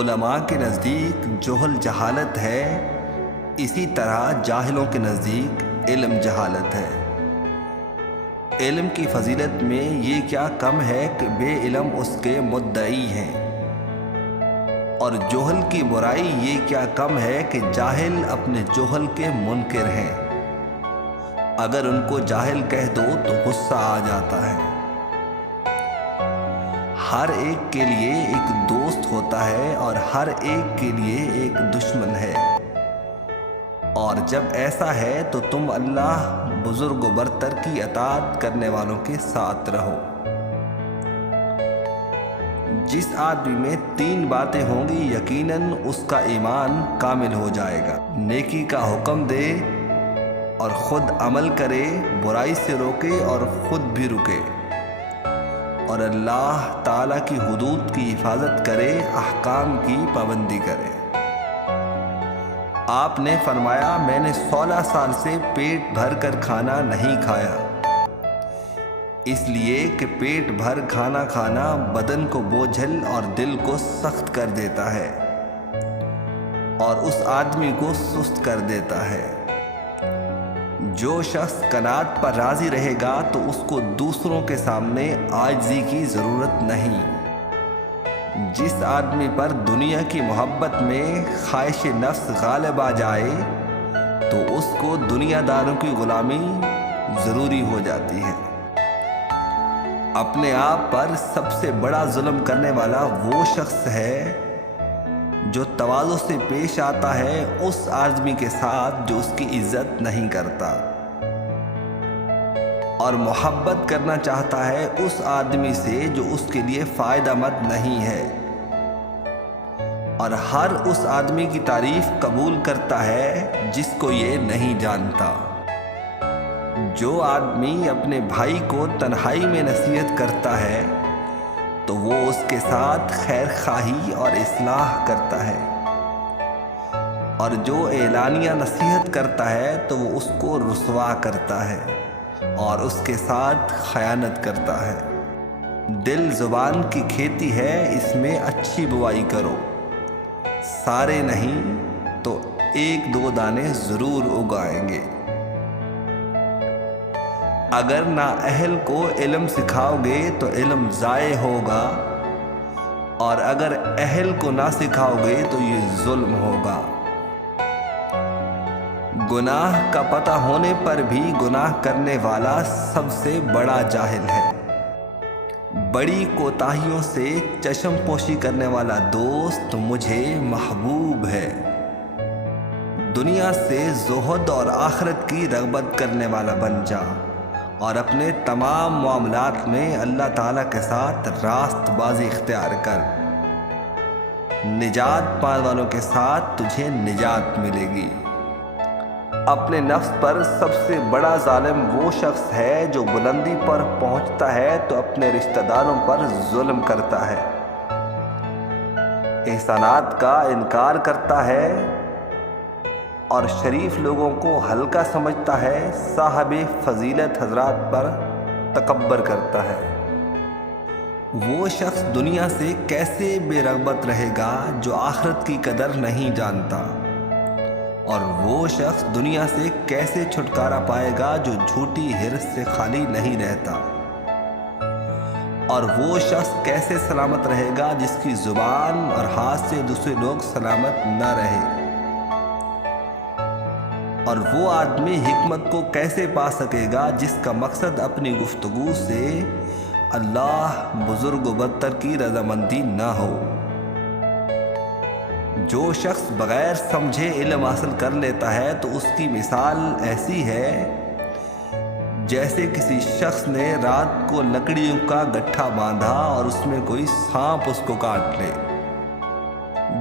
علماء کے نزدیک جہل جہالت ہے، اسی طرح جاہلوں کے نزدیک علم جہالت ہے۔ علم کی فضیلت میں یہ کیا کم ہے کہ بے علم اس کے مدعی ہیں، اور جہل کی برائی یہ کیا کم ہے کہ جاہل اپنے جہل کے منکر ہیں۔ اگر ان کو جاہل کہہ دو تو غصہ آ جاتا ہے۔ ہر ایک کے لیے ایک دوست ہوتا ہے اور ہر ایک کے لیے ایک دشمن ہے، اور جب ایسا ہے تو تم اللہ بزرگ و برتر کی اطاعت کرنے والوں کے ساتھ رہو۔ جس آدمی میں 3 باتیں ہوں گی یقیناً اس کا ایمان کامل ہو جائے گا۔ نیکی کا حکم دے اور خود عمل کرے، برائی سے روکے اور خود بھی رکے، اور اللہ تعالیٰ کی حدود کی حفاظت کرے، احکام کی پابندی کرے۔ آپ نے فرمایا میں نے 16 سال سے پیٹ بھر کر کھانا نہیں کھایا، اس لیے کہ پیٹ بھر کھانا کھانا بدن کو بوجھل اور دل کو سخت کر دیتا ہے اور اس آدمی کو سست کر دیتا ہے۔ جو شخص قناعت پر راضی رہے گا تو اس کو دوسروں کے سامنے عاجزی کی ضرورت نہیں۔ جس آدمی پر دنیا کی محبت میں خواہش نفس غالب آ جائے تو اس کو دنیا داروں کی غلامی ضروری ہو جاتی ہے۔ اپنے آپ پر سب سے بڑا ظلم کرنے والا وہ شخص ہے جو تواضع سے پیش آتا ہے اس آدمی کے ساتھ جو اس کی عزت نہیں کرتا، اور محبت کرنا چاہتا ہے اس آدمی سے جو اس کے لیے فائدہ مند نہیں ہے، اور ہر اس آدمی کی تعریف قبول کرتا ہے جس کو یہ نہیں جانتا۔ جو آدمی اپنے بھائی کو تنہائی میں نصیحت کرتا ہے تو وہ اس کے ساتھ خیر خواہی اور اصلاح کرتا ہے، اور جو اعلانیہ نصیحت کرتا ہے تو وہ اس کو رسوا کرتا ہے اور اس کے ساتھ خیانت کرتا ہے۔ دل زبان کی کھیتی ہے، اس میں اچھی بوائی کرو، سارے نہیں تو 1-2 دانے ضرور اگائیں گے۔ اگر نااہل کو علم سکھاؤ گے تو علم ضائع ہوگا، اور اگر اہل کو نہ سکھاؤ گے تو یہ ظلم ہوگا۔ گناہ کا پتہ ہونے پر بھی گناہ کرنے والا سب سے بڑا جاہل ہے۔ بڑی کوتاہیوں سے چشم پوشی کرنے والا دوست مجھے محبوب ہے۔ دنیا سے زہد اور آخرت کی رغبت کرنے والا بن جا، اور اپنے تمام معاملات میں اللہ تعالیٰ کے ساتھ راست بازی اختیار کر۔ نجات پانے والوں کے ساتھ تجھے نجات ملے گی۔ اپنے نفس پر سب سے بڑا ظالم وہ شخص ہے جو بلندی پر پہنچتا ہے تو اپنے رشتہ داروں پر ظلم کرتا ہے، احسانات کا انکار کرتا ہے اور شریف لوگوں کو ہلکا سمجھتا ہے، صاحب فضیلت حضرات پر تکبر کرتا ہے۔ وہ شخص دنیا سے کیسے بے رغبت رہے گا جو آخرت کی قدر نہیں جانتا، اور وہ شخص دنیا سے کیسے چھٹکارا پائے گا جو جھوٹی حرص سے خالی نہیں رہتا، اور وہ شخص کیسے سلامت رہے گا جس کی زبان اور ہاتھ سے دوسرے لوگ سلامت نہ رہے، اور وہ آدمی حکمت کو کیسے پا سکے گا جس کا مقصد اپنی گفتگو سے اللہ بزرگ و برتر کی رضامندی نہ ہو۔ جو شخص بغیر سمجھے علم حاصل کر لیتا ہے تو اس کی مثال ایسی ہے جیسے کسی شخص نے رات کو لکڑیوں کا گٹھا باندھا اور اس میں کوئی سانپ اس کو کاٹ لے۔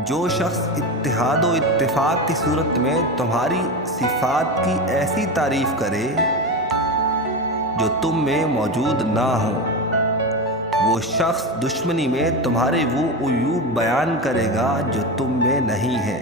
جو شخص اتحاد و اتفاق کی صورت میں تمہاری صفات کی ایسی تعریف کرے جو تم میں موجود نہ ہو، وہ شخص دشمنی میں تمہارے وہ عیوب بیان کرے گا جو تم میں نہیں ہے۔